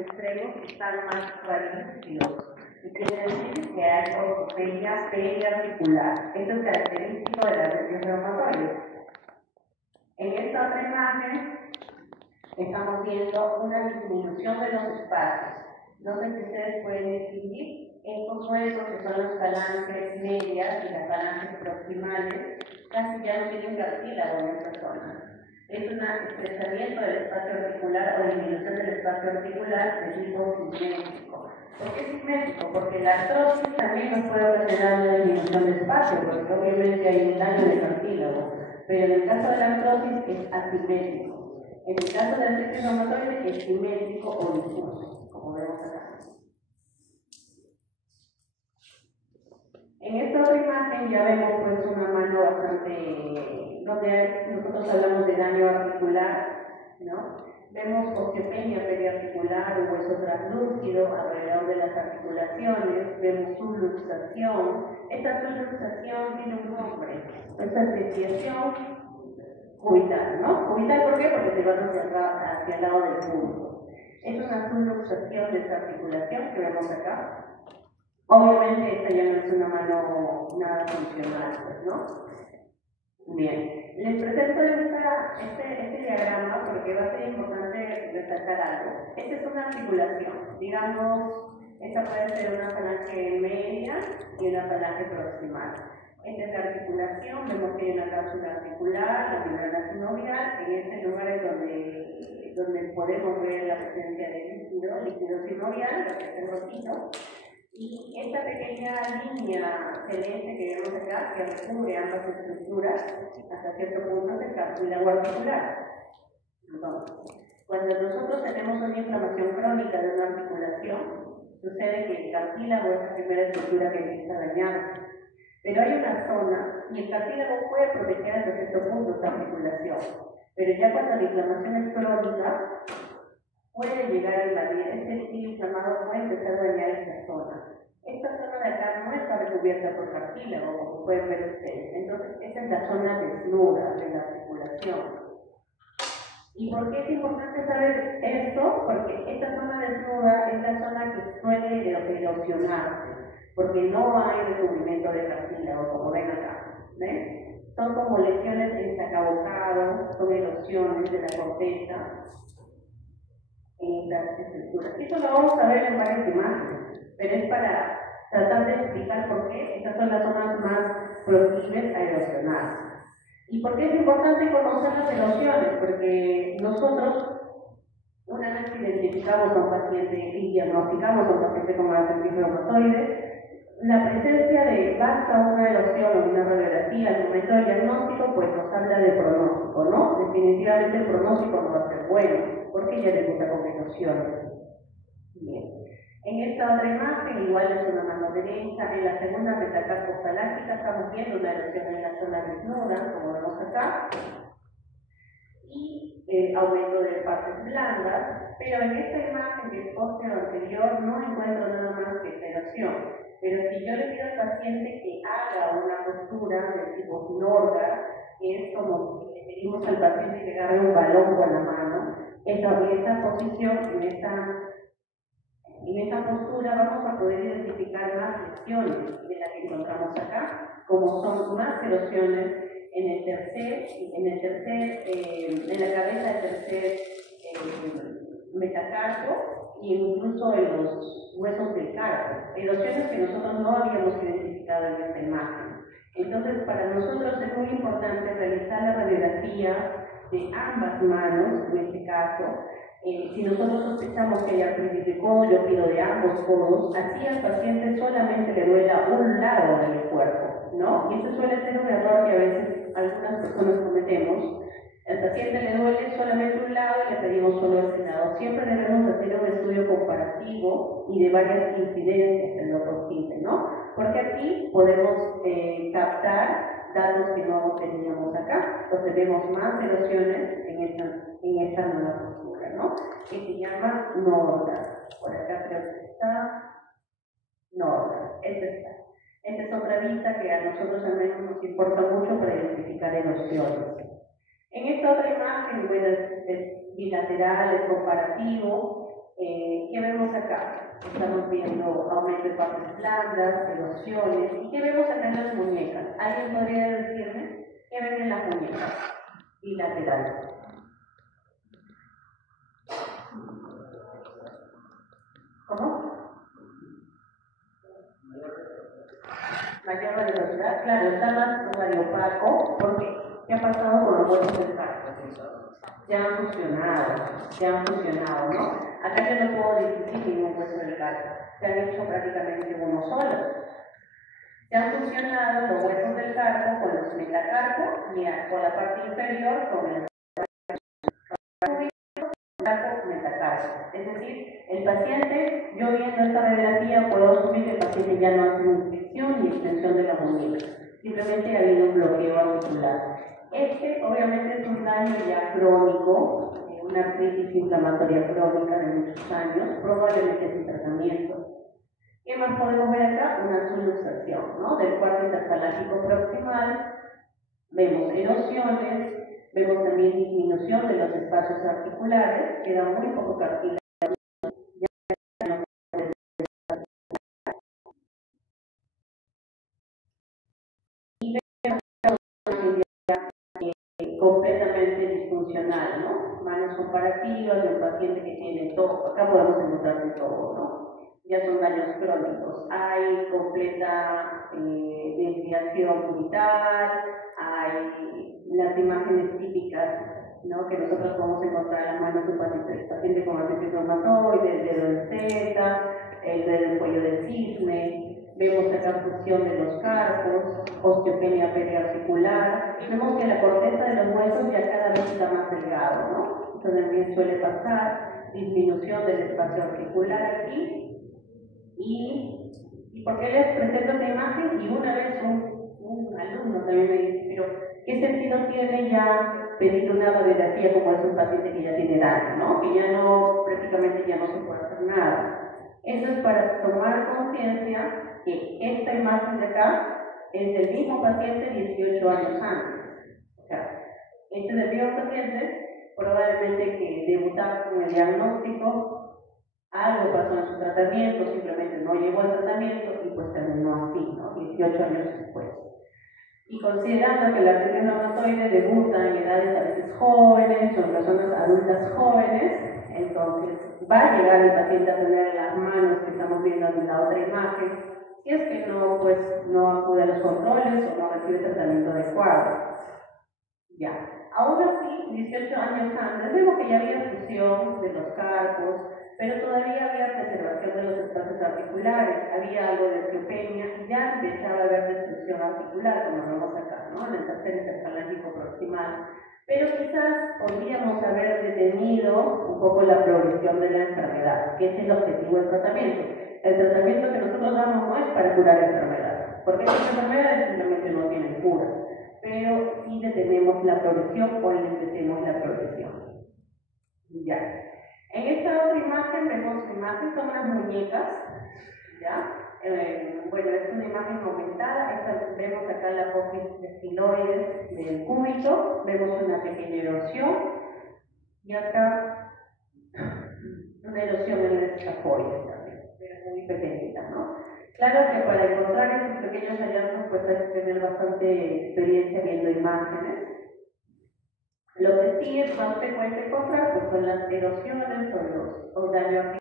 extremos están más reducidos. Y quiere decir que hay ortopedia periarticular. Esto es característico de la artritis reumatoide. En esta otra imagen estamos viendo una disminución de los espacios. No sé si ustedes pueden distinguir estos huesos que son las falanges medias y las falanges proximales, casi ya no tienen cartílago en esta zona. Es un estrechamiento del espacio articular o disminución del espacio articular de tipo simétrico. ¿Por qué simétrico? Porque la artrosis también nos puede ocasionar una disminución de espacio, porque obviamente hay un daño de cartílago, pero en el caso de la artrosis es asimétrico. En el caso de la artritis reumatoide es simétrico o difuso, como vemos acá. En esta otra imagen ya vemos pues una mano bastante, donde nosotros hablamos de daño articular, ¿no? Vemos osteopenia periarticular, un hueso translúcido alrededor de las articulaciones, vemos subluxación. Esta subluxación tiene un nombre, es asfixiación cubital, ¿no? Cubital, ¿por qué? Porque se va hacia el lado del punto. Es una subluxación de esta articulación que vemos acá. Obviamente esta ya no es una mano nada funcional, pues, ¿no? Bien, les presento este diagrama porque va a ser importante resaltar algo. Esta es una articulación, digamos, esta puede ser una falange media y una falange proximal. Esta es la articulación, vemos que hay una cápsula articular, la membrana sinovial, en este lugar es donde podemos ver la presencia de líquido sinovial, lo que es el rojito. Y esta pequeña línea celeste que vemos acá, que recubre ambas estructuras, hasta cierto punto es el cartílago articular. Entonces, cuando nosotros tenemos una inflamación crónica de una articulación, sucede que el cartílago es la primera estructura que empieza a dañarse. Pero hay una zona, y el cartílago puede proteger hasta cierto punto esta articulación. Pero ya cuando la inflamación es crónica, puede llegar a invadir, este tejido inflamado puede empezar a dañar esta zona. Esta zona de acá no está recubierta por cartílago, como pueden ver ustedes. Entonces, esta es la zona desnuda de la articulación. ¿Y por qué es importante saber esto? Porque esta zona desnuda es la zona que suele erosionarse, porque no hay recubrimiento de cartílago, como ven acá. ¿Ven? Son como lesiones en sacabocado, son erosiones de la corteza en estas estructuras. Esto lo vamos a ver en varias imágenes, pero es para tratar de explicar por qué estas son las zonas más proclives a erosionarse. ¿Y por qué es importante conocer las erosiones? Porque nosotros, una vez que identificamos a un paciente y diagnosticamos a un paciente con artritis reumatoide, la presencia de basta una erosión o una radiografía al momento del diagnóstico, pues nos habla de pronóstico, ¿no? Definitivamente el pronóstico no va a ser bueno, porque ya debuta con erosiones. Bien. En esta otra imagen, igual es una mano derecha, en la segunda metacarpofaláctica estamos viendo una erosión en la zona desnuda, como vemos acá, y aumento de partes blandas, pero en esta imagen que es posterior anterior no encuentro nada más que esta erosión. Pero si yo le pido al paciente que haga una postura de tipo Norga, que es como si le pedimos al paciente que agarre un balón con la mano, en esta posición, en esta postura vamos a poder identificar más lesiones de las que encontramos acá, como son más erosiones en la cabeza del tercer metacarpo y incluso en los huesos del carpo, erosiones que nosotros no habíamos identificado en esta imagen. Entonces, para nosotros es muy importante realizar la radiografía de ambas manos, en este caso. Si nosotros sospechamos que hay artritis de codo, yo pido de ambos codos, así al paciente solamente le duela un lado del cuerpo, ¿no? Y ese suele ser un error que a veces algunas personas cometemos. Al paciente le duele solamente un lado y le pedimos solo ese lado. Siempre debemos hacer un estudio comparativo y de varias incidencias en lo posible, ¿no? Porque aquí podemos captar datos que no teníamos acá. Entonces vemos más erosiones en esta nueva postura, ¿no? Que se llama Norda. Por acá creo que está Norda. Esta está. Esta es otra vista que a nosotros al menos nos importa mucho para identificar erosiones. En esta otra imagen, bueno, es bilateral, es comparativo. ¿Qué acá? Estamos viendo aumento de partes blandas, erosiones. ¿Y qué vemos acá en las muñecas? ¿Alguien podría decirme qué ven en las muñecas bilaterales? ¿Cómo? Mayor radiopacidad, claro, está más radiopaco, porque ¿qué ha pasado con los huesos del carpo? Ya han fusionado, ¿no? Acá yo no puedo distinguir ningún hueso del carpo, se han hecho prácticamente uno solo. Se han fusionado los huesos del carpo con los metacarpos y con la parte inferior con el carpo metacarpo. Es decir, el paciente, yo viendo esta radiografía puedo asumir que el paciente ya no hace una infección ni extensión de la muñeca, simplemente ha habido un bloqueo articular. Este obviamente es un daño ya crónico, una artritis inflamatoria crónica de muchos años, probablemente sin tratamiento. ¿Qué más podemos ver acá? Una subluxación, ¿no? Del cuarto metafalágico proximal, vemos erosiones, vemos también disminución de los espacios articulares, queda muy poco cartílago. Y vemos completamente disfuncional, ¿no? Manos comparativas de un paciente que tiene todo, acá podemos encontrar de todo, ¿no? Ya son daños crónicos. Hay completa desviación vital, hay las imágenes típicas, ¿no? Que nosotros podemos encontrar en las manos de un paciente con artritis reumatoide, el dedo del Z, el dedo del cuello del cisne. Vemos acá fusión de los carpos, osteopenia periarticular. Vemos que la corteza de los huesos ya cada vez está más delgado, ¿no? Eso también suele pasar, disminución del espacio articular aquí. ¿Y por qué les presento esta imagen? Y una vez un alumno también me dice, pero ¿qué sentido tiene ya pedir una radiografía como es un paciente que ya tiene daño, ¿no? Que ya no, prácticamente ya no se puede hacer nada? Eso es para tomar conciencia que esta imagen de acá es del mismo paciente 18 años antes. O sea, este es el mismo paciente, probablemente que debutaba con el diagnóstico, algo pasó en su tratamiento, simplemente no llegó al tratamiento y pues terminó así, ¿no? 18 años después. Y considerando que la artritis reumatoide debuta en edades a veces jóvenes o en personas adultas jóvenes, entonces va a llegar el paciente a tener las manos que estamos viendo en la otra imagen, si es que no, pues, no acude a los controles o no recibe tratamiento adecuado. Ya. Aún así, 18 años antes, vemos que ya había fusión de los carpos, pero todavía había preservación de los espacios articulares, había algo de osteopenia y ya empezaba a haber destrucción articular, como vemos acá, ¿no? En el tercer interfalángico proximal. Pero quizás podríamos haber detenido un poco la progresión de la enfermedad, que es el objetivo del tratamiento. El tratamiento que nosotros damos no es para curar enfermedades, porque estas enfermedades simplemente no tienen cura, pero sí detenemos la progresión o enlentecemos la progresión. Ya. En esta otra imagen vemos una imagen, son unas muñecas, ¿ya? Bueno, es una imagen aumentada, vemos acá la apófisis de estiloides del cúbito, vemos una pequeña erosión, y acá una erosión en el escafoide también, pero muy pequeñita, ¿no? Claro que para encontrar estos pequeños hallazgos pues hay que tener bastante experiencia viendo imágenes. Lo que sí es más frecuente encontrar pues son las erosiones o daño articular.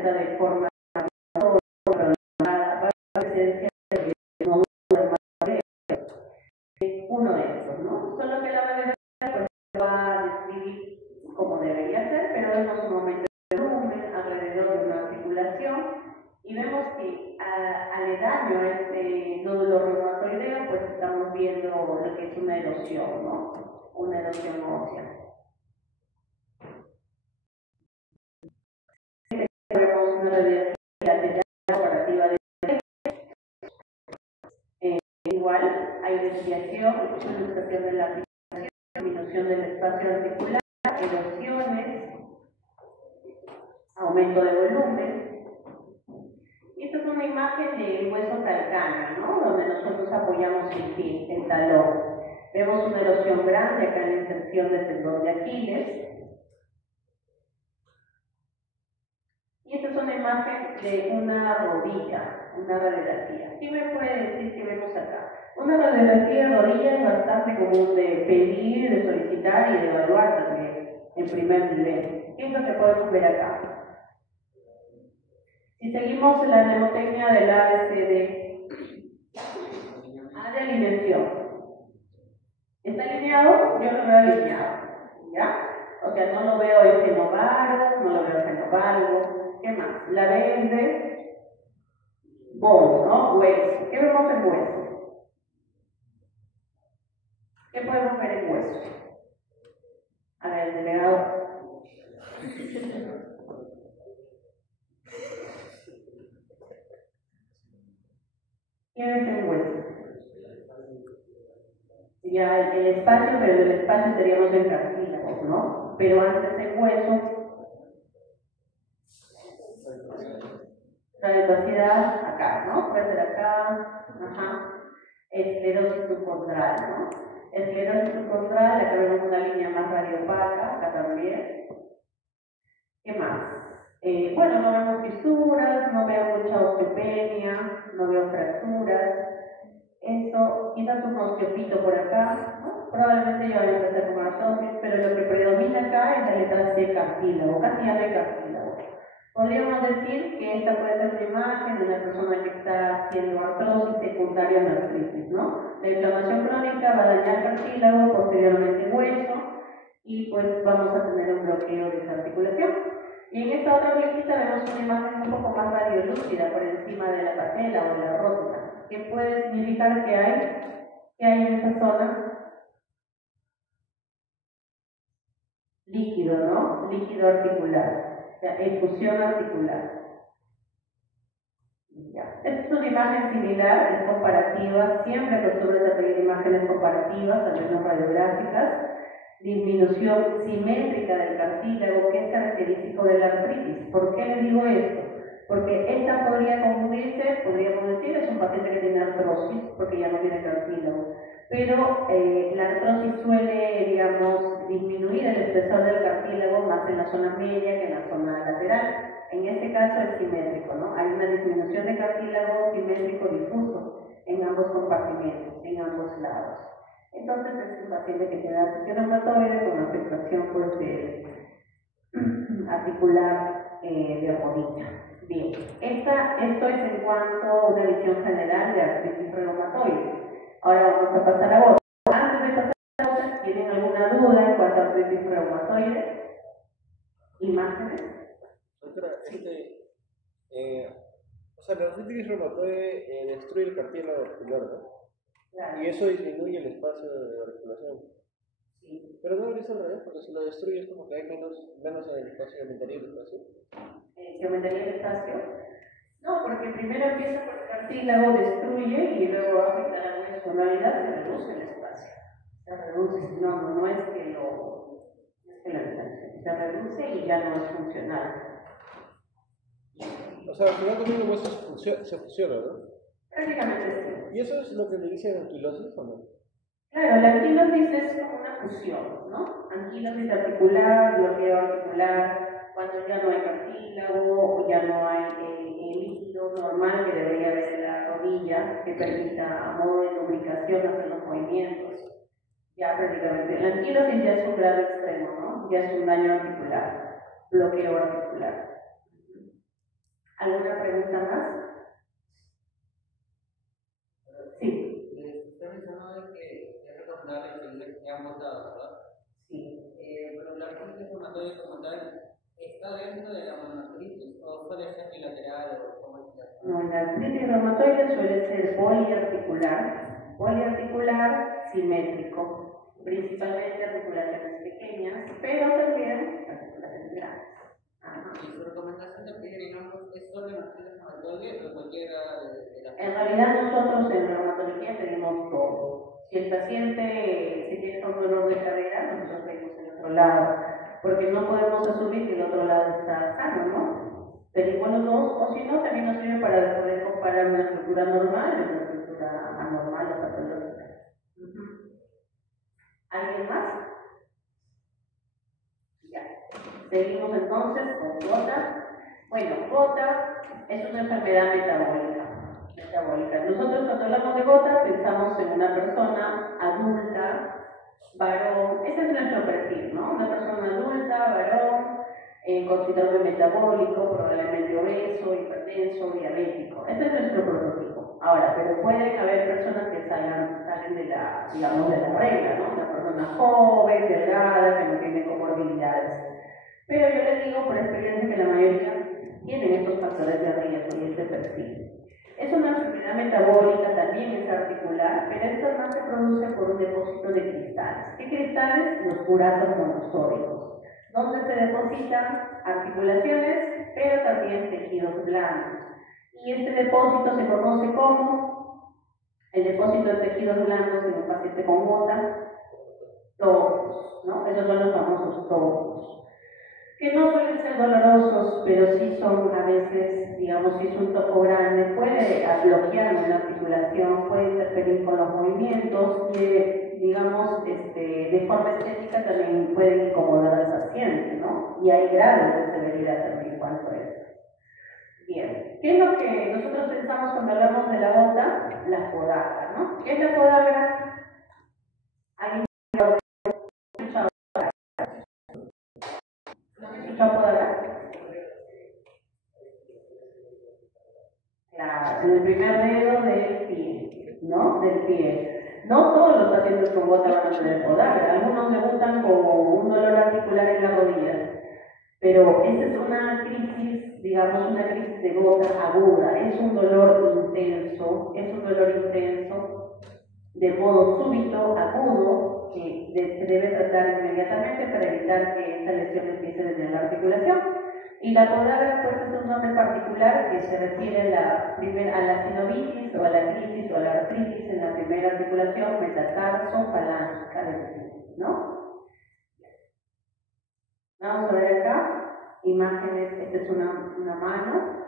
presenta de forma prolongada, presencia de nódulo dermatoideo. Es uno de estos, ¿no? Solo que la radiografía pues, va a describir como debería ser, pero vemos un aumento de volumen alrededor de una articulación y vemos que aledaño a este nódulo reumatoideo, pues estamos viendo lo que es una erosión, ¿no? Una erosión ósea. Vemos una radiografía lateral comparativa de igual, hay desviación, ilustración de la articulación, disminución del espacio articular, erosiones, aumento de volumen. Y esta es una imagen del hueso calcáneo, ¿no? Donde nosotros apoyamos el pie, el talón. Vemos una erosión grande acá en la inserción del tendón de Aquiles. Y esta es una imagen de una rodilla, una radiografía. ¿Qué me puede decir que vemos acá? Una radiografía de rodilla es bastante común de pedir, de solicitar y de evaluar también en primer nivel. ¿Qué es lo que podemos ver acá? Si seguimos la mnemotecnia del ABCD, A de alineación. ¿Está alineado? Yo lo veo alineado, ¿ya? O sea, no lo veo esfenovalgo, no lo veo esfenovalgo. ¿Qué más? La B es de bone, ¿no? Hueso. ¿Qué vemos en hueso? ¿Qué podemos ver en hueso? A ver, el delegado. ¿Qué ves en hueso? Ya el espacio, pero el espacio estaríamos en cartílago, ¿no? Pero antes en hueso, radiopacidad acá, ¿no? Puede ser acá, ajá. Esclerosis subcondral, ¿no? Esclerosis subcondral, acá vemos una línea más radiopaca, acá también. ¿Qué más? Bueno, no vemos fisuras, no veo mucha osteopenia, no veo fracturas. Esto, quizás un osteopito por acá, ¿no? Probablemente yo voy a empezar con artrosis, pero lo que predomina acá es la letra C, cartílago, casi ya no hay cartílago. Podríamos decir que esta puede ser una imagen de una persona que está haciendo artrosis secundaria a la artritis, ¿no? La inflamación crónica va a dañar cartílago, posteriormente hueso, y pues vamos a tener un bloqueo de esa articulación. Y en esta otra flequita vemos una imagen un poco más radiolúcida por encima de la patela o de la rótula. ¿Qué puede significar que hay? ¿Qué hay en esa zona? Líquido, ¿no? Líquido articular, o sea, efusión articular. Ya. Esta es una imagen similar, es comparativa, siempre acostumbran a pedir imágenes comparativas, al menos radiográficas. Disminución simétrica del cartílago, que es característico de la artritis. ¿Por qué les digo esto? Porque esta podría confundirse, podríamos decir, es un paciente que tiene artrosis, porque ya no tiene cartílago. Pero la artrosis suele, digamos, disminuir el espesor del cartílago más en la zona media que en la zona lateral. En este caso es simétrico, ¿no? Hay una disminución de cartílago simétrico difuso en ambos compartimentos, en ambos lados. Entonces es un paciente que tiene artritis reumatoide con afectación pues, articular de rodilla. Bien, esto es en cuanto a una visión general de artritis reumatoide. Ahora vamos a pasar a otra. Antes de pasar a otra, ¿tienen alguna duda en cuanto a artritis reumatoide? ¿Imágenes? Doctora, o sea, la artritis reumatoide destruye el cartílago articular, ¿no? Claro. Y eso disminuye el espacio de articulación. Sí. Pero no debería ser al revés, porque si lo destruye es como que hay menos en el espacio, aumentaría el espacio. ¿Que aumentaría el espacio? No, porque primero empieza por el cartílago, destruye y luego afecta la funcionalidad, se reduce el espacio. Se reduce, no es que se reduce y ya no es funcional. O sea, al final también el hueso se fusiona, ¿no? Prácticamente sí. ¿Y eso es lo que le dicen anquilosis o no? Claro, la anquilosis es como una fusión, ¿no? Anquilosis articular, bloqueo articular, cuando ya no hay cartílago o ya no hay el líquido normal que debería haber en la rodilla que permita a modo de lubricación hacer los movimientos. Ya prácticamente. La anquilosis ya es un grado extremo, ¿no? Ya es un daño articular, bloqueo articular. ¿Alguna pregunta más? Sí. Usted mencionó de que es recomendable seguir ya votado, ¿verdad? Sí. Pero la artritis reumatoide como tal, ¿está dentro de la monoartritis o suele ser bilateral o cómo es? No, la artritis reumatoide suele ser poliarticular simétrico, principalmente articulaciones pequeñas, pero también articulaciones grandes. ¿Y su recomendación de pedir, digamos, es solo en artritis reumatoide o cualquiera de las? En realidad nosotros en reumatología pedimos todo. Si el paciente se queja un dolor de cadera, nosotros pedimos el otro lado, porque no podemos asumir que el otro lado está sano, ¿no? Pedimos los dos, o si no, también nos sirve para poder comparar una estructura normal y una estructura anormal o patológica. ¿Alguien más? Ya. Seguimos entonces con gota. Bueno, gota es una enfermedad metabólica. Nosotros cuando hablamos de gota pensamos en una persona adulta, varón, ese es nuestro perfil, ¿no? Una persona adulta, varón, con síndrome metabólico, probablemente obeso, hipertenso, diabético. Ese es nuestro prototipo. Ahora, pero pueden haber personas que salen de la, digamos, de la regla, ¿no? Una persona joven, delgada, que no tiene comorbilidades. Pero yo les digo por experiencia que la mayoría tienen estos factores de riesgo y este perfil. Es una enfermedad metabólica, también es articular, pero esta más se produce por un depósito de cristales. ¿Qué cristales? Los uratos monosódicos, donde se depositan articulaciones, pero también tejidos blandos. Y este depósito se conoce como el depósito de tejidos blandos en un paciente con gota, tópicos, ¿no? Esos son los famosos tópicos, que no suelen ser dolorosos, pero sí son a veces, digamos, si es un topo grande, puede bloquear una articulación, puede interferir con los movimientos y, digamos, de forma estética también puede incomodar al paciente, ¿no? Y hay grados de severidad también en cuanto a eso. Bien, ¿qué es lo que nosotros pensamos cuando hablamos de la gota? La podagra, ¿no? ¿Qué es la podagra? ¿Alguien Claro, en el primer dedo del pie, ¿no? Del pie. No todos los pacientes con gota van a tener podagra, algunos debutan con un dolor articular en la rodilla, pero esa es una crisis, digamos, una crisis de gota aguda, es un dolor intenso, de modo súbito, agudo, que se debe tratar inmediatamente para evitar que esa lesión empiece desde la articulación. Y la podagra pues es un nombre particular que se refiere a la sinovitis o a la crisis o a la artritis en la primera articulación metatarso-falángica del pie, ¿no? Vamos a ver acá, imágenes, esta es una mano.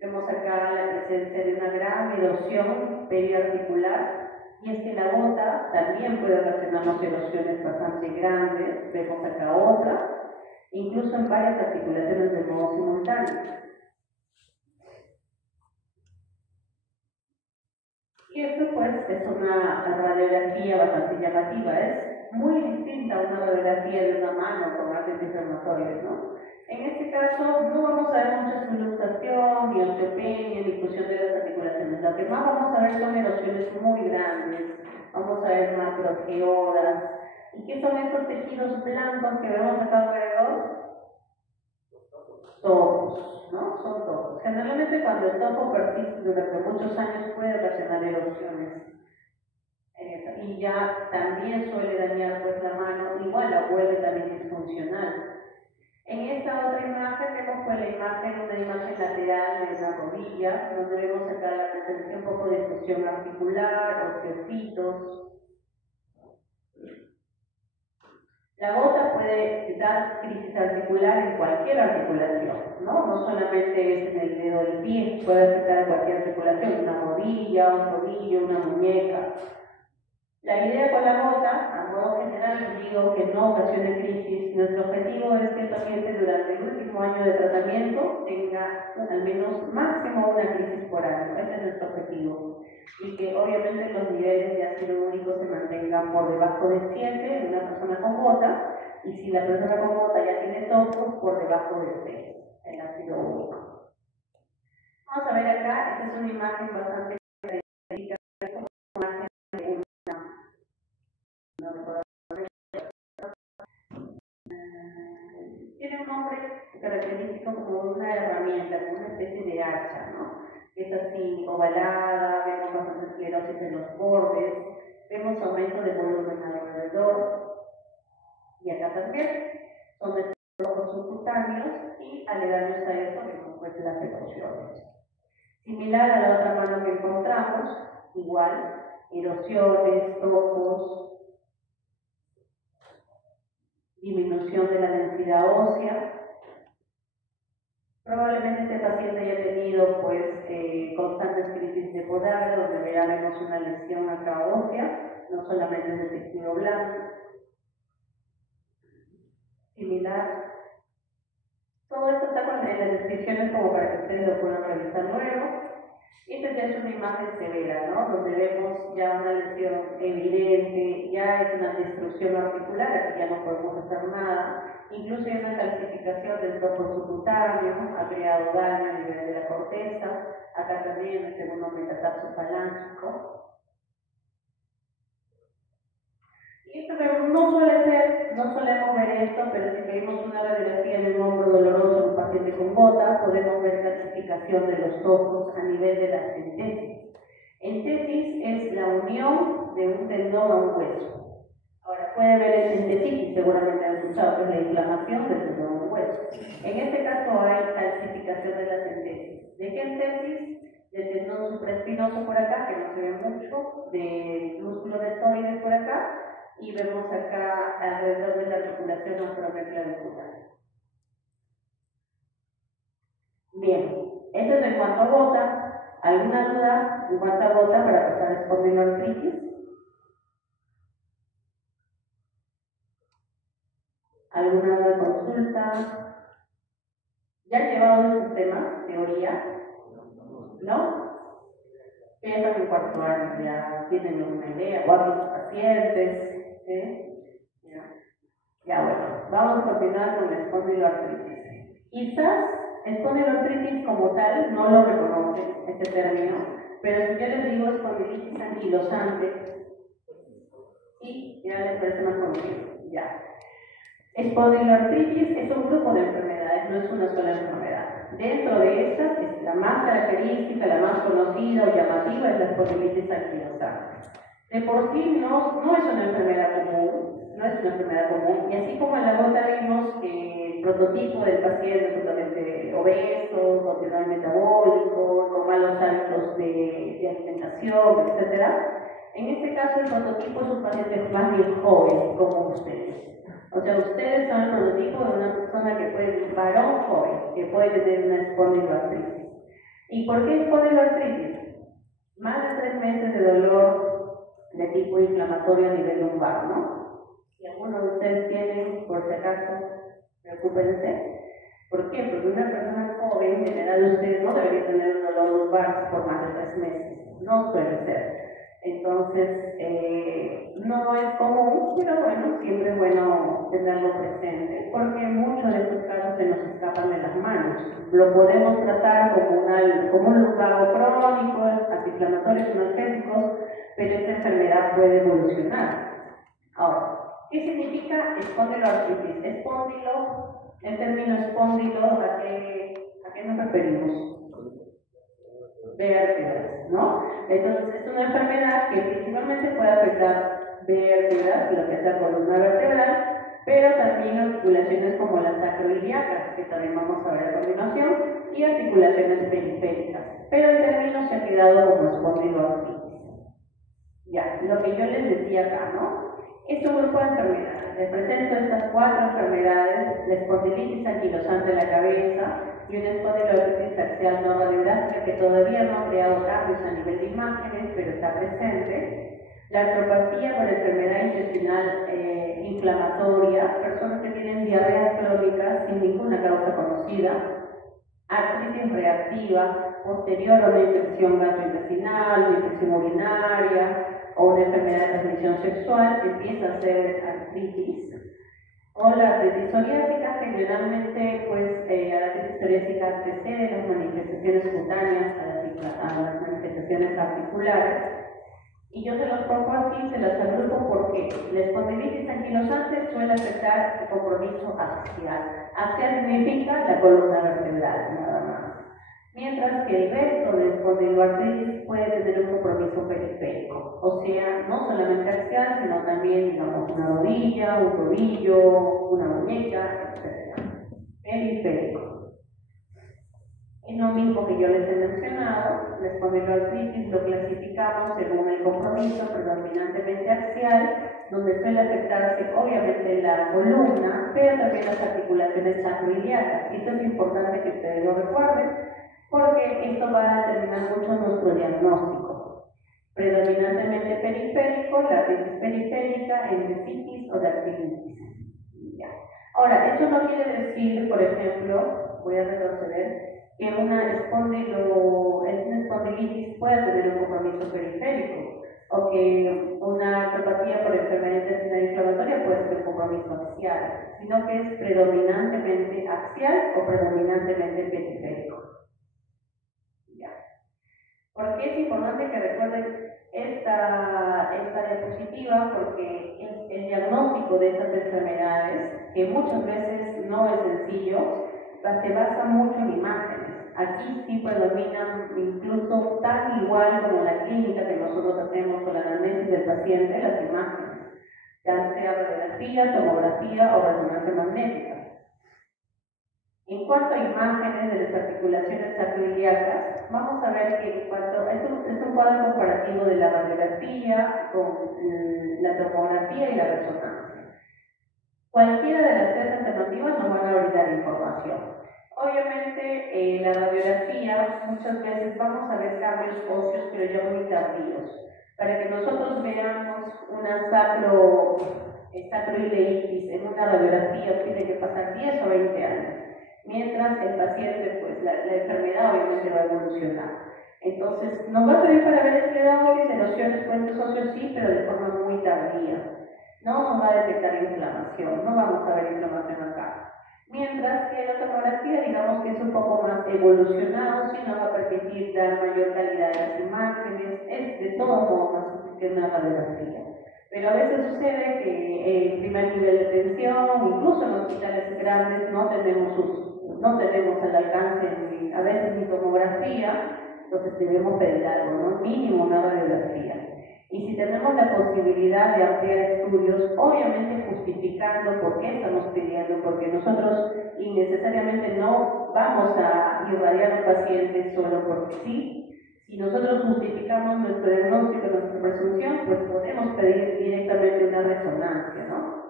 Vemos acá la presencia de una gran erosión periarticular, y es que la gota también puede ocasionarnos erosiones bastante grandes. Vemos acá otra, incluso en varias articulaciones de modo simultáneo. Y esto pues es una radiografía bastante llamativa, es muy distinta a una radiografía de una mano con artritis reumatoide, ¿no? En este caso no vamos a ver mucha subluxación, ni osteopenia, ni fusión de las articulaciones. Lo que más vamos a ver son erosiones muy grandes, vamos a ver macrogeodas. ¿Y qué son estos tejidos blancos que vemos acá alrededor? Topos, ¿no? Son topos. Generalmente cuando el topo persiste durante muchos años puede ocasionar erosiones. Y ya también suele dañar pues la mano, igual la vuelve también disfuncional. En esta otra imagen vemos pues una imagen lateral de una rodilla, donde vemos acá la presencia un poco de fusión articular, osteofitos. La gota puede dar crisis articular en cualquier articulación, ¿no? No solamente es en el dedo del pie, puede afectar a cualquier articulación, una rodilla, un tobillo, una muñeca. La idea con la gota, a modo general, les digo que no ocasione crisis. Nuestro objetivo es que el paciente durante el último año de tratamiento tenga al menos máximo una crisis por año. Ese es nuestro objetivo. Y que obviamente los niveles de ácido úrico se mantengan por debajo de 7 en una persona con gota, y si la persona con gota ya tiene topos, por debajo de 6 el ácido úrico. Vamos a ver acá, esta es una imagen bastante característica, es como una imagen de tiene un nombre característico como una herramienta, como una especie de hacha, ¿no? Es así, ovalada, vemos bastante esclerosis en los bordes, vemos aumento de volumen alrededor, y acá también, son de ojos subcutáneos y aledaños a eso vemos pues las erosiones. Similar a la otra mano que encontramos, igual, erosiones, topos, disminución de la densidad ósea. Probablemente este paciente haya tenido pues constantes crisis de podal, donde veamos una lesión acá ósea, no solamente de tejido blando. Similar. Todo esto está en las descripciones como para que ustedes lo puedan revisar luego. Esta ya es una imagen severa, ¿no? Donde vemos ya una lesión evidente, ya es una destrucción articular, aquí ya no podemos hacer nada. Incluso hay una calcificación del tronco subcutáneo, ha creado daño a nivel de la corteza, acá también el segundo metatarso falángico. Y esto no suele ser, no solemos ver esto, pero si vemos una radiografía de un hombro doloroso en un paciente con bota, podemos ver calcificación de los ojos a nivel de la entesis. Entesis es la unión de un tendón a un hueso. Ahora puede ver el entesitis, seguramente han escuchado que es la inflamación del tendón a un hueso. En este caso hay calcificación de las entesis. ¿De qué entesis? Del tendón supraespinoso por acá, que no se ve mucho, del músculo deltoides por acá, y vemos acá alrededor de la articulación acromioclavicular. Bien, eso es en cuanto a bota. ¿Alguna duda en cuanto a bota para pasar a espondiloartritis? ¿Alguna duda de consulta? ¿Ya han llevado esos temas, teoría? ¿No? Ya están en cuarto año, ya tienen una idea, o han visto pacientes. ¿Sí? Ya bueno, vamos a continuar con la espondiloartritis. Quizás espondiloartritis como tal no lo reconoce este término, pero si yo les digo espondilitis anquilosante, sí, ya les parece más conocido. Ya. Espondiloartritis es un grupo de enfermedades, no es una sola enfermedad. Dentro de estas, es la más característica, la más conocida o llamativa es la espondilitis anquilosante. De por sí no es una enfermedad común, y así como en la bota vimos el prototipo del paciente totalmente obeso, con síndrome metabólico, con malos hábitos de alimentación, etc. En este caso el prototipo es un paciente más bien joven, como ustedes. O sea, ustedes son el prototipo de una persona que puede ser varón joven, que puede tener una espondiloartritis. ¿Y por qué espondiloartritis? Más de 3 meses de dolor de tipo inflamatorio a nivel lumbar, ¿no? Si alguno de ustedes tiene, por si acaso, preocúpense. ¿Por qué? Porque una persona joven, en edad de ustedes, no debería tener un dolor lumbar por más de 3 meses. No suele ser. Entonces, no es común, pero bueno, siempre es bueno tenerlo presente, porque muchos de estos casos se nos escapan de las manos. Lo podemos tratar como un lumbago crónico, antiinflamatorios, analgésicos, pero esta enfermedad puede evolucionar. Ahora, ¿qué significa espondiloartritis? Espóndilo, el término espóndilo, ¿a qué nos referimos? Vértebras, ¿no? Entonces es una enfermedad que principalmente puede afectar vértebras, lo que es la columna vertebral, pero también articulaciones como las sacroiliacas, que también vamos a ver a continuación, y articulaciones periféricas. Pero el término se ha quedado como espondiloartritis. Ya, lo que yo les decía acá, ¿no? Es un grupo de enfermedades. Les presento estas 4 enfermedades: la espondilitis anquilosante de la cabeza y una espondiloartritis axial no radiográfica que todavía no ha creado cambios a nivel de imágenes, pero está presente. La artropatía por enfermedad intestinal inflamatoria, personas que tienen diarreas crónicas sin ninguna causa conocida. Artritis reactiva posterior a una infección gastrointestinal, una infección urinaria o una enfermedad de transmisión sexual, empieza a ser artritis. O la artritis psoriásica, generalmente, pues, la artritis psoriásica antecede las manifestaciones manifestaciones cutáneas a las manifestaciones articulares. Y yo se los pongo así, se los agrupo porque la espondilitis anquilosante suele afectar el compromiso axial. Axial significa la columna vertebral, nada más. Mientras que el resto de espondiloartritis puede tener un compromiso periférico, o sea, no solamente axial, sino también, digamos, una rodilla, un tobillo, una muñeca, etc. Periférico. Es lo mismo que yo les he mencionado, la espondiloartritis lo clasificamos según el compromiso predominantemente axial, donde suele afectarse obviamente la columna, pero también las articulaciones sacroiliacas. Esto es importante que ustedes lo recuerden, porque esto va a determinar mucho nuestro diagnóstico. Predominantemente periférico, la artritis periférica, endicitis o dactilitis. Ya. Ahora, esto no quiere decir, por ejemplo, voy a retroceder, que una espondilitis pueda tener un compromiso periférico, o que una artropatía por enfermedad intestinal inflamatoria puede ser un compromiso axial, sino que es predominantemente axial o predominantemente periférico. Ya. ¿Por qué es importante que recuerden esta diapositiva? Porque el diagnóstico de estas enfermedades, que muchas veces no es sencillo, se basa mucho en imágenes. Aquí sí predominan incluso tan igual como la clínica que nosotros hacemos con la anamnesis del paciente, las imágenes, ya sea radiografía, tomografía o resonancia magnética. En cuanto a imágenes de las articulaciones sacroiliacas, vamos a ver que es un cuadro comparativo de la radiografía con la tomografía y la resonancia. Cualquiera de las tres alternativas nos van a brindar información. Obviamente, la radiografía, muchas veces vamos a ver cambios óseos, pero ya muy tardíos. Para que nosotros veamos una sacroileitis en una radiografía, tiene que pasar 10 o 20 años. Mientras el paciente, pues la enfermedad obviamente va a evolucionar. Entonces, nos va a servir para ver esclerosis, erosiones, puentes óseos, sí, pero de forma muy tardía. No nos va a detectar inflamación, no vamos a ver inflamación acá. Mientras que la tomografía, digamos que es un poco más evolucionado, sí nos va a permitir dar mayor calidad a las imágenes, es de todos modos más útil que una radiografía. Pero a veces sucede que en primer nivel de atención, incluso en hospitales grandes, no tenemos al alcance a veces ni tomografía, entonces debemos pedir algo, ¿no? Mínimo una radiografía. Y si tenemos la posibilidad de ampliar estudios, obviamente justificando por qué estamos pidiendo, porque nosotros innecesariamente no vamos a irradiar al paciente solo porque sí. Si nosotros justificamos nuestro diagnóstico, nuestra presunción, pues podemos pedir directamente una resonancia, ¿no?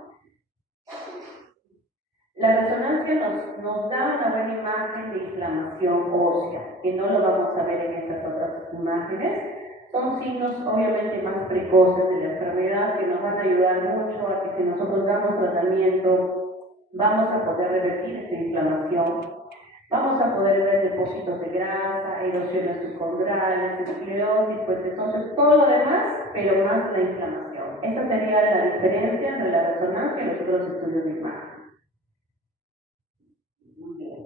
La resonancia nos da una buena imagen de inflamación ósea, que no lo vamos a ver en estas otras imágenes. Son signos obviamente más precoces de la enfermedad que nos van a ayudar mucho a que si nosotros damos tratamiento vamos a poder revertir esta inflamación, vamos a poder ver depósitos de grasa, erosiones subcondrales, esclerosis, puentes óseos, todo lo demás, pero más la inflamación. Esa sería la diferencia entre la resonancia y los otros estudios de imagen. Muy bien.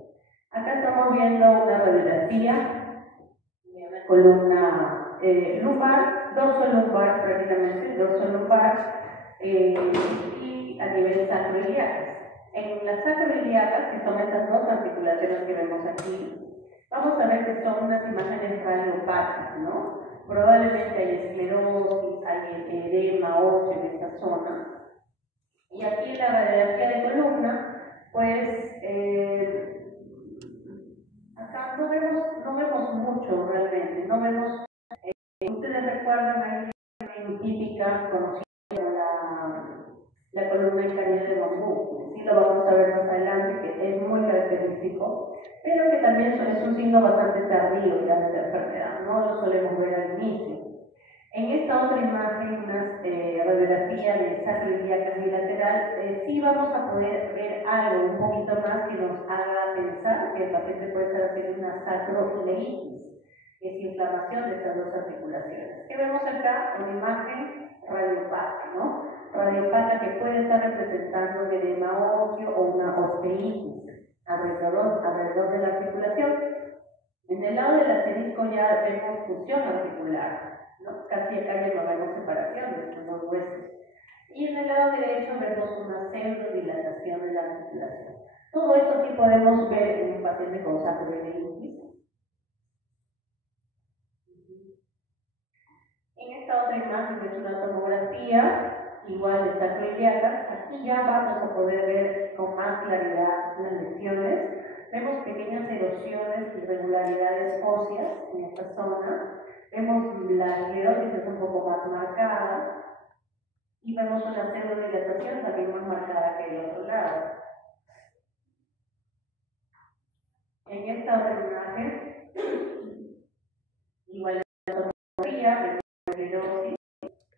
Acá estamos viendo una radiografía de una columna lumbar, dorsolumbar prácticamente, dorsolumbar y a nivel sacroiliacas. En las sacroiliacas, que son estas dos articulaciones que vemos aquí, vamos a ver que son unas imágenes radiopáticas, ¿no? Probablemente hay esclerosis, hay edema óseo en esta zona. Y aquí en la radiografía de columna, pues acá no vemos mucho realmente, no vemos. Ustedes recuerdan ahí típica conocida como la columna iscaria de bambú. Sí lo vamos a ver más adelante, que es muy característico, pero que también es un signo bastante tardío ya de la enfermedad, no lo solemos ver al inicio. En esta otra imagen, una radiografía de sacroiliacas bilateral, sí vamos a poder ver algo un poquito más que nos haga pensar que el paciente puede estar haciendo una sacroileitis, que es inflamación de estas dos articulaciones. ¿Qué vemos acá? Una imagen radiopática, ¿no? Radiopática que puede estar representando un edema óseo o una osteitis alrededor de la articulación. En el ya vemos fusión articular, ¿no? Casi acá ya no vemos separaciones en los huesos. Y en el lado derecho vemos una pseudodilatación de la articulación. Todo esto sí podemos ver en un paciente con sacroiliitis. En esta otra imagen es una tomografía, igual de sacroiliacas. Aquí ya vamos a poder ver con más claridad las lesiones. Vemos pequeñas erosiones, irregularidades óseas en esta zona. Vemos la esclerosis es un poco más marcada. Y vemos una pseudodilatación también más marcada que el otro lado. En esta otra imagen, igual la tomografía, vemos la esclerosis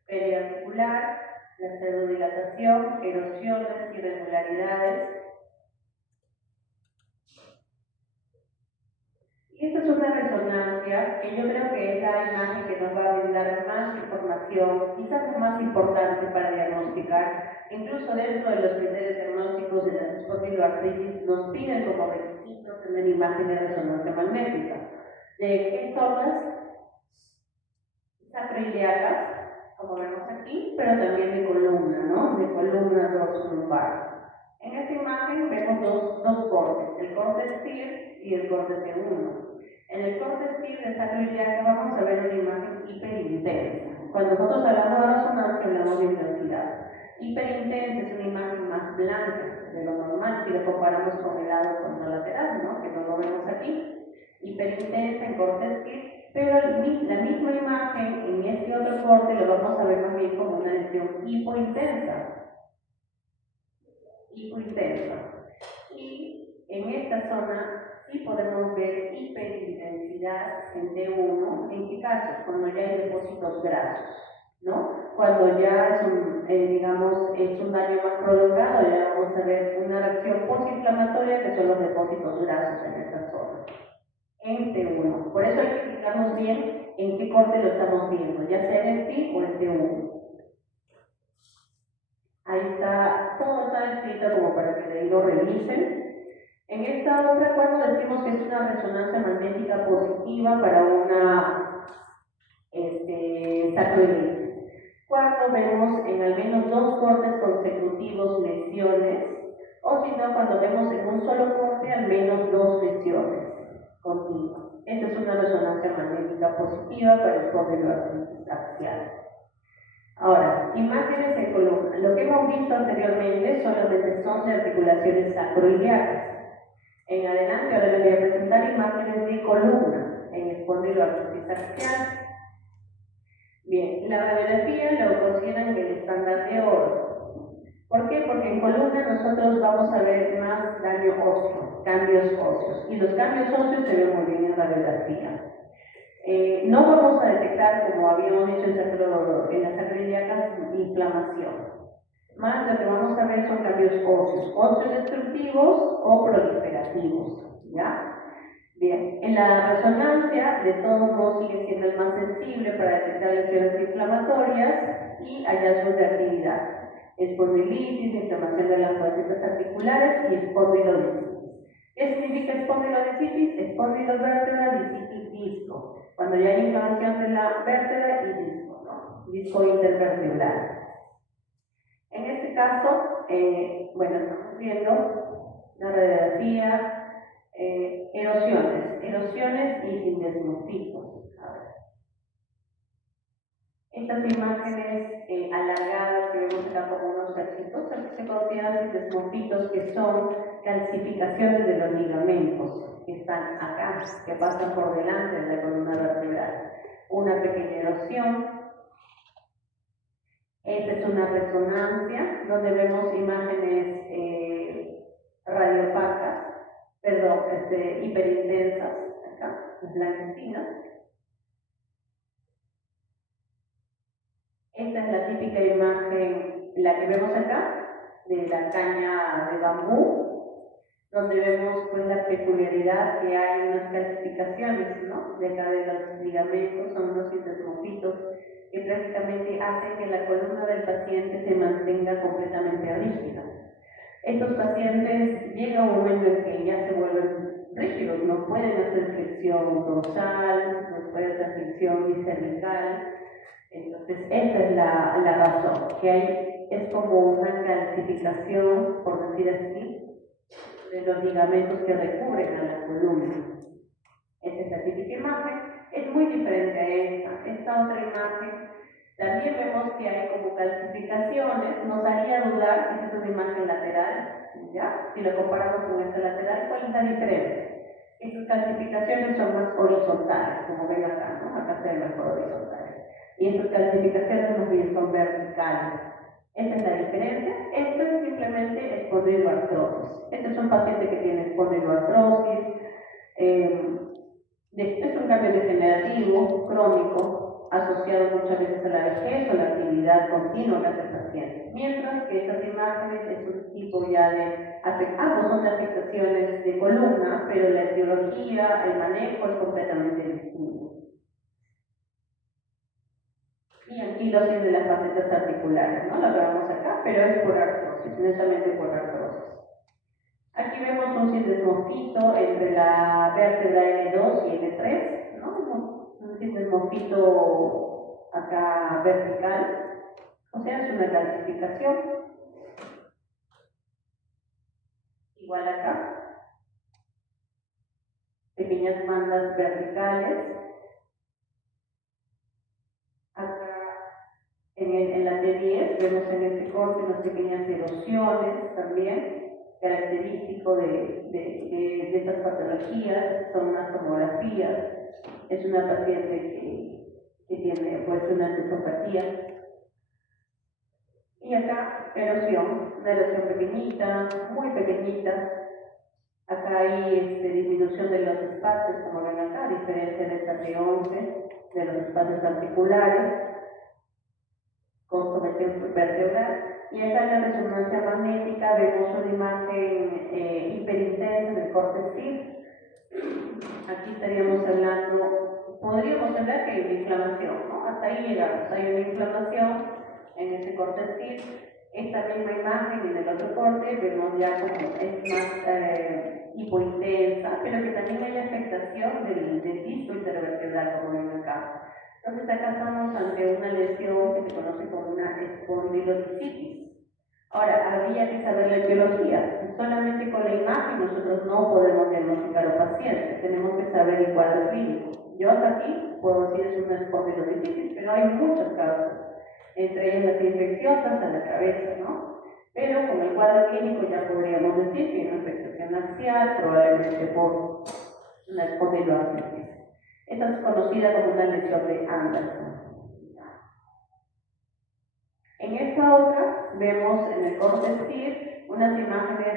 periarticular, la pseudodilatación, erosiones, irregularidades. Y esta es una resonancia que yo creo que es la imagen que nos va a brindar más información, quizás lo más importante para diagnosticar. Incluso dentro de los criterios diagnósticos de la espondiloartritis nos piden como requisito tener imagen de resonancia magnética. ¿De qué zonas? Sacroiliacas, como vemos aquí, pero también de columna, ¿no? De columna dorsolumbar. En esta imagen vemos dos cortes, el corte STIR y el corte T1. En el corte STIR de sacroiliaca vamos a ver una imagen hiperintensa. Cuando nosotros hablamos de resonancia hablamos de intensidad. Hiperintensa es una imagen más blanca de lo normal si lo comparamos con el lado contralateral, ¿no? Que no lo vemos aquí. Hiperintensa en corte STIR, pero la misma imagen en este otro corte lo vamos a ver más bien como una lesión hipointensa. Y en esta zona sí podemos ver hiperintensidad en T1. ¿En qué casos? Cuando ya hay depósitos grasos, ¿no? Cuando ya es un daño más prolongado, ya vamos a ver una reacción postinflamatoria que son los depósitos grasos en esta zona. En T1. Por eso hay que fijarnos bien en qué corte lo estamos viendo, ya sea en T o en T1. Ahí está, todo está escrito como para que de ahí lo revisen. En esta otra, cuando decimos que es una resonancia magnética positiva para una sacroilitis, cuando vemos en al menos dos cortes consecutivos lesiones, o si no, cuando vemos en un solo corte al menos dos lesiones continuas. Esta es una resonancia magnética positiva para espondiloartritis axial. Ahora, imágenes en columna. Lo que hemos visto anteriormente solamente son de articulaciones sacroiliacas. En adelante ahora les voy a presentar imágenes de columna en espondiloartritis axial. Bien, la radiografía lo consideran el estándar de oro. ¿Por qué? Porque en columna nosotros vamos a ver más daño óseo, cambios óseos. Y los cambios óseos se ven muy bien en la radiografía. No vamos a detectar, como habíamos dicho en las sacroiliacas, inflamación. Más lo que vamos a ver son cambios óseos, osteodestructivos o proliferativos, ¿ya? Bien, en la resonancia, de todos modos, sigue siendo el más sensible para detectar lesiones inflamatorias y hallazgos de actividad. Espondilitis, inflamación de las facetas articulares y espondilodicitis. ¿Qué significa espondilodicitis? Espondilovértebra, dicitis, disco. Cuando ya hay inflamación de la vértebra y disco, ¿no? Disco intervertebral. En este caso, estamos viendo la radiografía, erosiones y sindesmofitos. Estas imágenes alargadas que vemos acá como unos cachitos se consideran sindesmofitos, que son calcificaciones de los ligamentos que están acá, que pasan por delante de la columna vertebral. Una pequeña erosión. Esta es una resonancia donde vemos imágenes hiperintensas, acá, blanquecinas. Esta es la típica imagen, la que vemos acá, de la caña de bambú, donde vemos pues la peculiaridad que hay unas calcificaciones, ¿no? De acá de los ligamentos, son unos sindesmofitos que prácticamente hacen que la columna del paciente se mantenga completamente rígida. Estos pacientes llega un momento en que ya se vuelven rígidos, no pueden hacer flexión flexión dorsal, después otra flexión cervical. Entonces, esa es la razón, que es como una calcificación, por decir así, de los ligamentos que recubren a la columna. Esta es la típica imagen, es muy diferente a esta. Esta otra imagen, también vemos que hay como calcificaciones, nos haría dudar, esta es una imagen lateral, ¿ya? Si lo comparamos con esta lateral, ¿cuál es la diferencia? Estas calcificaciones son más horizontales, como ven acá, ¿no? Acá se ven mejor horizontales. Y estas calcificaciones más bien son verticales. Esa es la diferencia. Esto es simplemente espondiloartrosis. Este es un paciente que tiene espondiloartrosis. Es un cambio degenerativo, crónico, asociado muchas veces a la vejez o la actividad continua que hace el paciente. Mientras que estas imágenes es un tipo ya de, ambos son de afectaciones de columna, pero la etiología, el manejo es completamente distinto. Y anquilosis de las facetas articulares, ¿no? Lo que vemos acá, pero es por artrosis, netamente por artrosis. Aquí vemos un sindesmofito entre la vértebra L2 y L3, ¿no? Un sindesmofito acá vertical, o sea, es una calcificación. Igual acá, pequeñas bandas verticales. En la T10 vemos en este corte unas pequeñas erosiones también, característico de estas patologías, son unas tomografías. Es una paciente que tiene pues una nefropatía. Y acá erosión, una erosión pequeñita, muy pequeñita. Acá hay disminución de los espacios, como ven acá, a diferencia de esta T11, de los espacios articulares. Con sometión vertebral, y acá en la resonancia magnética vemos una imagen hiperintensa del corte SIR. Aquí estaríamos hablando, podríamos hablar que hay una inflamación, ¿no? Hasta ahí llegamos, hay una inflamación en ese corte SIR. Esta misma imagen en el otro corte vemos ya como es más hipointensa, pero que también hay afectación del disco intervertebral, como ven acá. Entonces acá estamos ante una lesión que se conoce como una espondilodicitis. Ahora, habría que saber la etiología. Solamente con la imagen nosotros no podemos diagnosticar a un paciente. Tenemos que saber el cuadro clínico. Yo hasta aquí puedo decir es una espondilodicitis, pero hay muchas causas. Entre ellas las infecciosas a la cabeza, ¿no? Pero con el cuadro clínico ya podríamos decir que es una afectación axial, probablemente por una espondiloartritis. Esta es conocida como una lesión de Anderson. En esta otra vemos en el corte SIR unas imágenes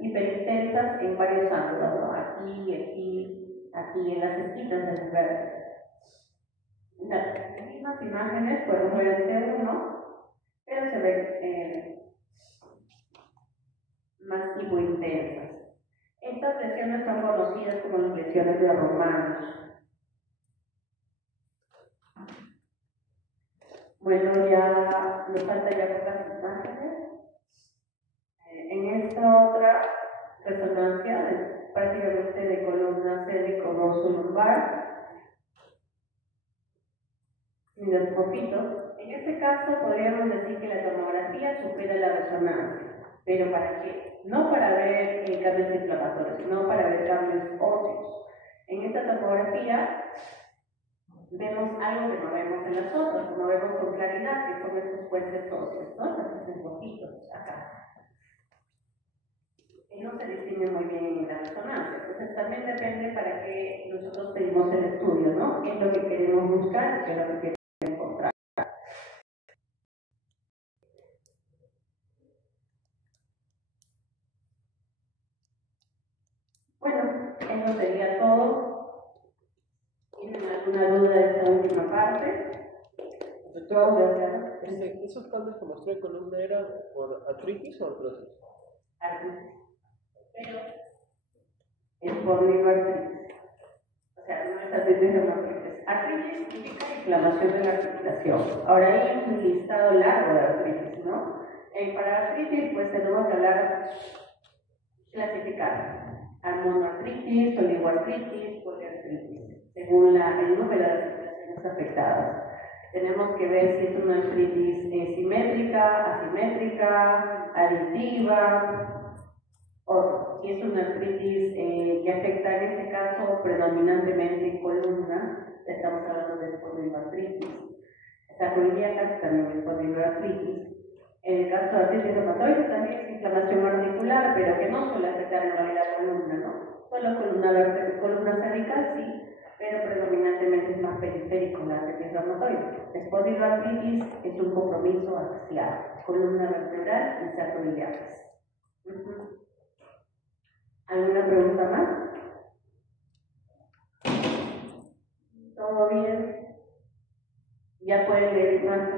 hiperintensas en varios ángulos, ¿no? Aquí en las esquinas del vértice. Las mismas imágenes fueron realmente uno, pero se ven más hipointensas. Estas lesiones son conocidas como las lesiones de Romanos. Bueno, ya nos falta ya pocas imágenes. En esta otra resonancia, prácticamente de columna cérvico-dorso-lumbar, endoscopito. En este caso podríamos decir que la tomografía supera la resonancia. ¿Pero para qué? No para ver cambios inflamatorios, sino para ver cambios óseos. En esta tomografía vemos algo que no vemos en las otras, que no vemos con claridad, que son estos puentes óseos, ¿no? Estos poquitos acá. Que no se distinguen muy bien en la resonancia. Entonces también depende para qué nosotros pedimos el estudio, ¿no? ¿Qué es lo que queremos buscar? ¿Qué es lo que queremos encontrar? Bueno, eso sería todo. ¿Tienen alguna duda de esta última parte? Doctor, ¿esos cambios que mostró en columna eran por artritis o artrosis? Artritis. Pero es por artritis. O sea, no es artritis de artritis. Artritis significa inflamación de la articulación. Ahora hay un listado largo de artritis, ¿no? Para artritis, pues tenemos que hablar, clasificar a monoartritis, artritis, oligoartritis, poliartritis, según el número de articulaciones afectadas. Tenemos que ver si es una artritis simétrica, asimétrica, aditiva, o si es una artritis que afecta en este caso predominantemente columna, estamos hablando de espondiloartritis. Sacroiliacas también es espondiloartritis. En el caso de artritis reumatoide también es inflamación articular, pero que no suele afectar en realidad la columna, ¿no? Solo columna cervical sí, pero predominantemente es más periférico la artritis reumatoide. Espondiloartritis es un compromiso axial, columna vertebral y sacroiliacas. ¿Alguna pregunta más? ¿Todo bien? Ya pueden leer más.